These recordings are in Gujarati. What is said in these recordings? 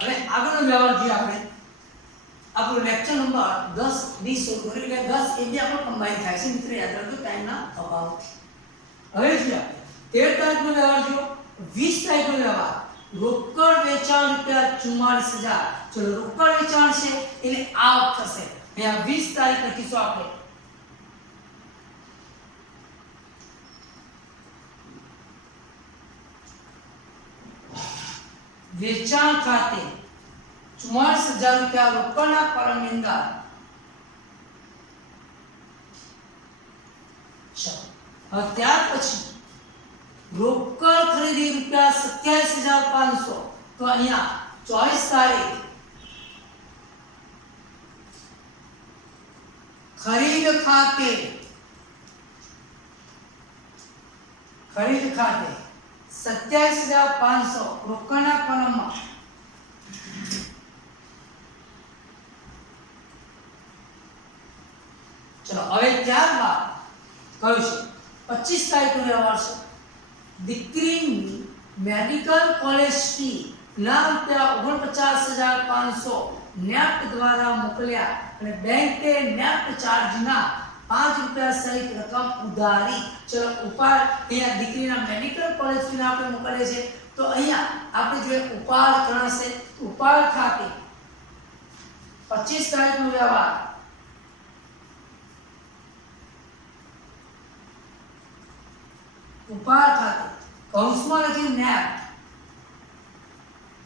હવે આગળનો વ્યવહાર જોઈએ આપણે આપણો લેક્ચર નંબર 10 20 શરૂ કર્યું એટલે 10 એ બે આપણો કમ્બાઈન થાય છે મિત્રો યાદ રાખજો ટાઈમના અભાવથી હવે જોઈએ આપણે 13 તારીખનો વ્યવહાર જો 20 તારીખનો વ્યવહાર રોકડ વેચાણ ₹44000 ચલો રોકડ વેચાણ છે એટલે આવક થશે અહીંયા 20 તારીખ લખીશું આપણે વેચાણ ખાતે ₹44000 રોકડના કોલમની અંદર હવે ત્યાર પછી રોકડ ખરીદી ₹27500 તો અહીંયા 24 તારીખ ખરીદ ખાતે 27500 રોકડના કોલમમાં ચલો હવે ત્યારબાદ કયું છે 25 તારીખનો વ્યવહાર છે દીકરીની મેડિકલ કોલેજ ફી ના ₹49500 નેફ્ટ દ્વારા મોકલ્યા અને બેંકે નેફ્ટ ચાર્જના ₹5 સહિત રકમ ઉધારી ચલો ઉપાડ અહીંયા દીકરીના મેડિકલ કોલેજ ફી આપણે મોકલે છે તો અહીંયા આપણે જોઈએ ઉપાડ ગણાશે ઉપાડ ખાતે 25 તારીખનો વ્યવહાર ઉપાડ ખાતે કૌંસમાં લખી નેફ્ટ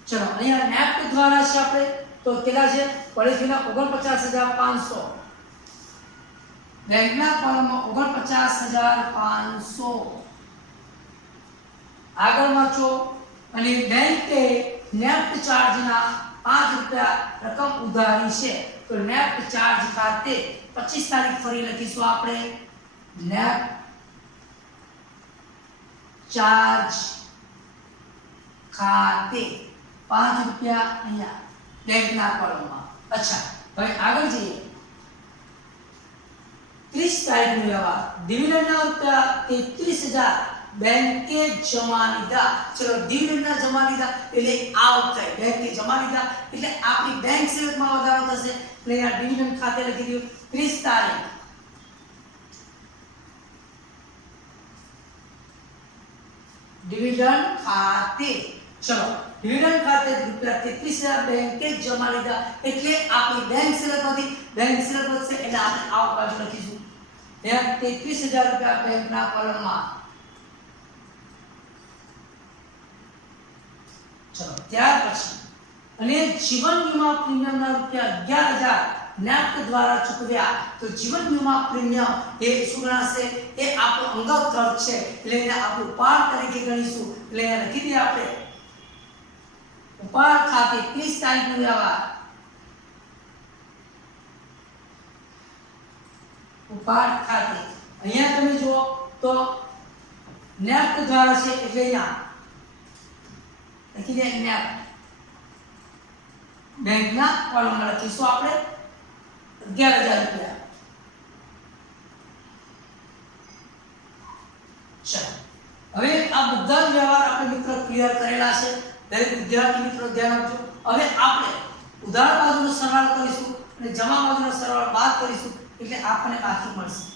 ચલો અહીંયા નેફ્ટ દ્વારા છે આપણે તો કેટલા છે કોલેજ ફીના 49500 બેંકના કોલમમાં 49500 આગળ વાંચો અને બેંકે નેફ્ટ ચાર્જના ₹5 રકમ ઉધારી છે તો નેફ્ટ ચાર્જ ખાતે 25 તારીખ ફરી લખીશું આપણે નેફ્ટ ચાર્જ ખાતે ₹5 અહીંયા બેંકના કોલમમાં અચ્છા હવે આગળ જઈએ 30 તારીખનો વ્યવહાર ડિવિડન્ડના ₹33000 બેંકે જમા લીધા ચલો ડિવિડન્ડના જમા લીધા એટલે આવક થાય બેંકે જમા લીધા એટલે આપણી બેંક સેવકમાં વધારો થશે એટલે આ ડિવિડન્ડ ખાતે લખી દો 30 તારીખ ડિવિડન્ડ ખાતે ચલો ડિવિડન્ડ ખાતે ₹33000 બેંકે જમા લીધા એટલે આપણી બેંક સેવકમાંથી બેંક સેવક વધશે એટલે આપણે આવક બાજુ લખીશું અહીંયા ₹33000 બેંકના કોલમમાં ચલો ત્યાર પછી અને જીવન વીમા પ્રીમિયમના ₹11000 નેફ્ટ દ્વારા ચૂકવ્યા તો જીવન વીમા પ્રીમિયમ એ શું ગણાશે એ આપણો અંગત ખર્ચ છે એટલે એને આપણે ઉપાડ તરીકે ગણીશું એટલે અહીંયા લખી દઈએ આપણે ઉપાડ ખાતે 30 તારીખનો વ્યવહાર ઉપાડ ખાતે અહીંયા તમે જુઓ તો નેફ્ટ દ્વારા છે એટલે અહીંયા લખી દે નેફ્ટ બેંકના કોલમમાં લખીશું આપણે ₹11000 ચાલો હવે આ બધા વ્યવહાર આપણે મિત્રો ક્લિયર કરેલા છે દરેક વિદ્યાર્થી મિત્રો ધ્યાન આપજો હવે આપણે ઉધાર બાજુનો સરવાળો કરીશું અને જમા બાજુનો સરવાળો બાદ કરીશું એટલે આપણને બાકી મળશે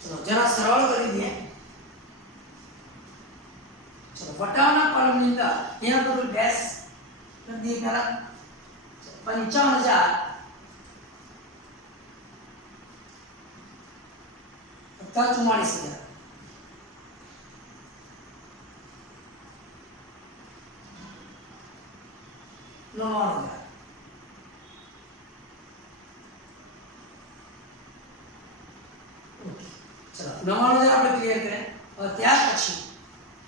चलो जरा सरवाळो કરી દઈએ चलो વટાવના કોલમની અંદર અહીંયા તો ડેશ કરી દઈએ પહેલા 55000 44000 90000 चलो 90000 આપણે ક્લિયર કરીએ હવે ત્યાર પછી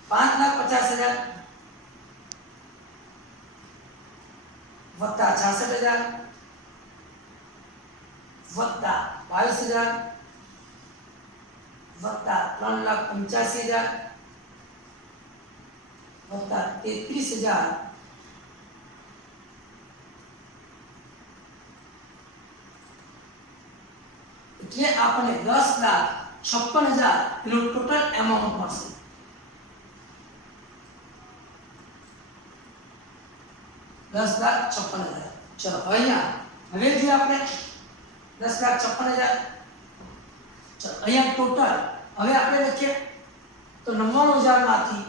5,50,000 વત્તા 66,000 વત્તા 22,000 વત્તા 3,85,000 વત્તા 33,000 એટલે આપણે 10,56,000 એનું ટોટલ એમાઉન્ટ મળશે. 10,56,000. ચલો અહીંયા હવે જે આપણે 10,56,000 ચલો અહીંયા ટોટલ હવે આપણે લખીએ તો 99,000 માંથી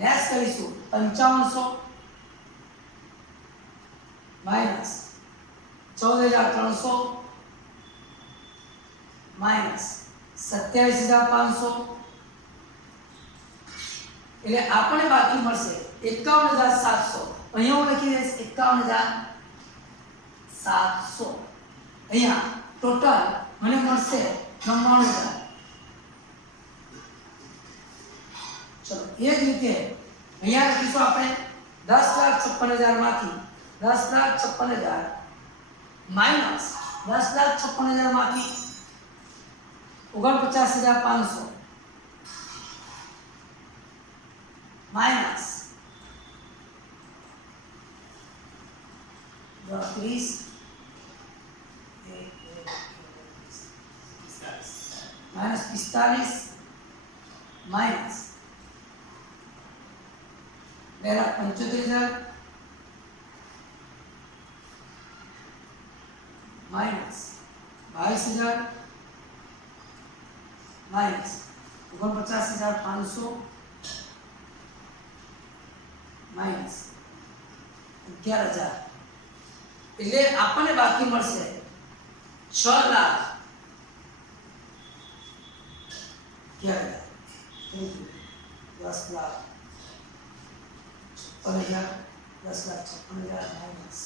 લેસ કરીશું 5500 માઈનસ 14,300 માઈનસ 27,500 એટલે આપણે બાકી મળશે 51,700. અહીંયા હું લખી દઈશ 51,700. અહીંયા ટોટલ મને મળશે 99,000. ચલો એ જ રીતે અહીંયા લખીશું આપણે 10,56,000 માંથી 10,56,000 માઈનસ 10,56,000 માંથી 49,500 minus 30 minus 45 minus 75,000 minus 22,000 minus 49,500 minus 11,000 એટલે આપણને બાકી મળશે 6,11,000. 10,56,000 માઈનસ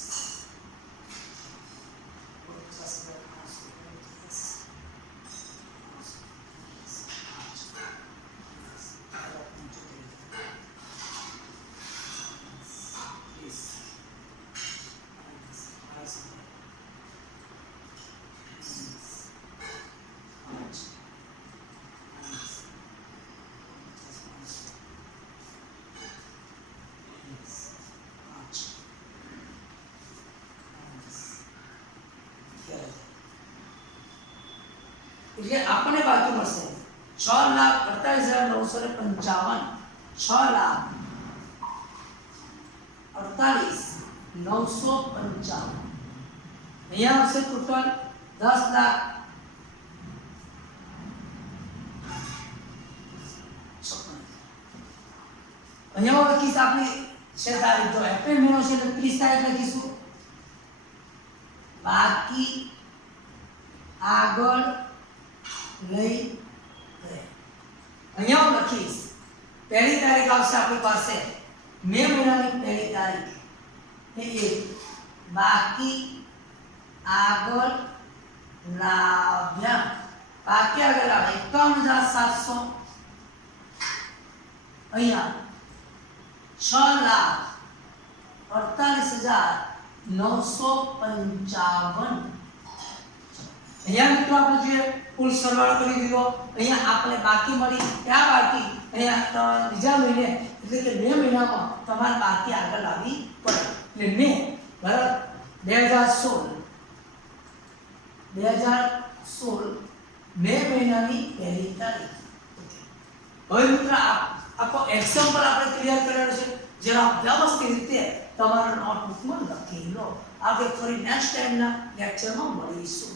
એટલે આપણને બાકી મળશે 6,48,955. 6,48,955. અહીંયા આવશે ટોટલ 10,56,000. અહીંયા લખીશ આપણે 6 તારીખ જો એપ્રિલ મહિનો છે તો 30 તારીખ લખીશું. બાકી આગળ લઈ ગયા. અહીંયા હું લખીશ પહેલી તારીખ આવશે આપણી પાસે મે મહિનાની પહેલી તારીખ એ બાકી આગળ લાવ્યા. બાકી આગળ લાવ્યા 51,700. અહીંયા 6,48,955. અહીંયા મિત્રો આપણે જોઈએ કુલ સરવાળો કરી દીધો. અહીંયા આપણે બાકી મળી ક્યાં બાકી અહીંયા બીજા મહિને એટલે કે મે મહિનામાં તમારે બાકી આગળ લાવવી પડે. એટલે મે બરાબર 2016 મે મહિનાની પહેલી તારીખ. હવે મિત્રો આખો એક્ઝામ્પલ આપણે ક્લિયર કરવાનો છે જરા વ્યવસ્થિત રીતે તમારા નોટબુકમાં લખી લો. આપણે ફરી નેક્સ્ટ ટાઈમના લેક્ચરમાં મળીશું.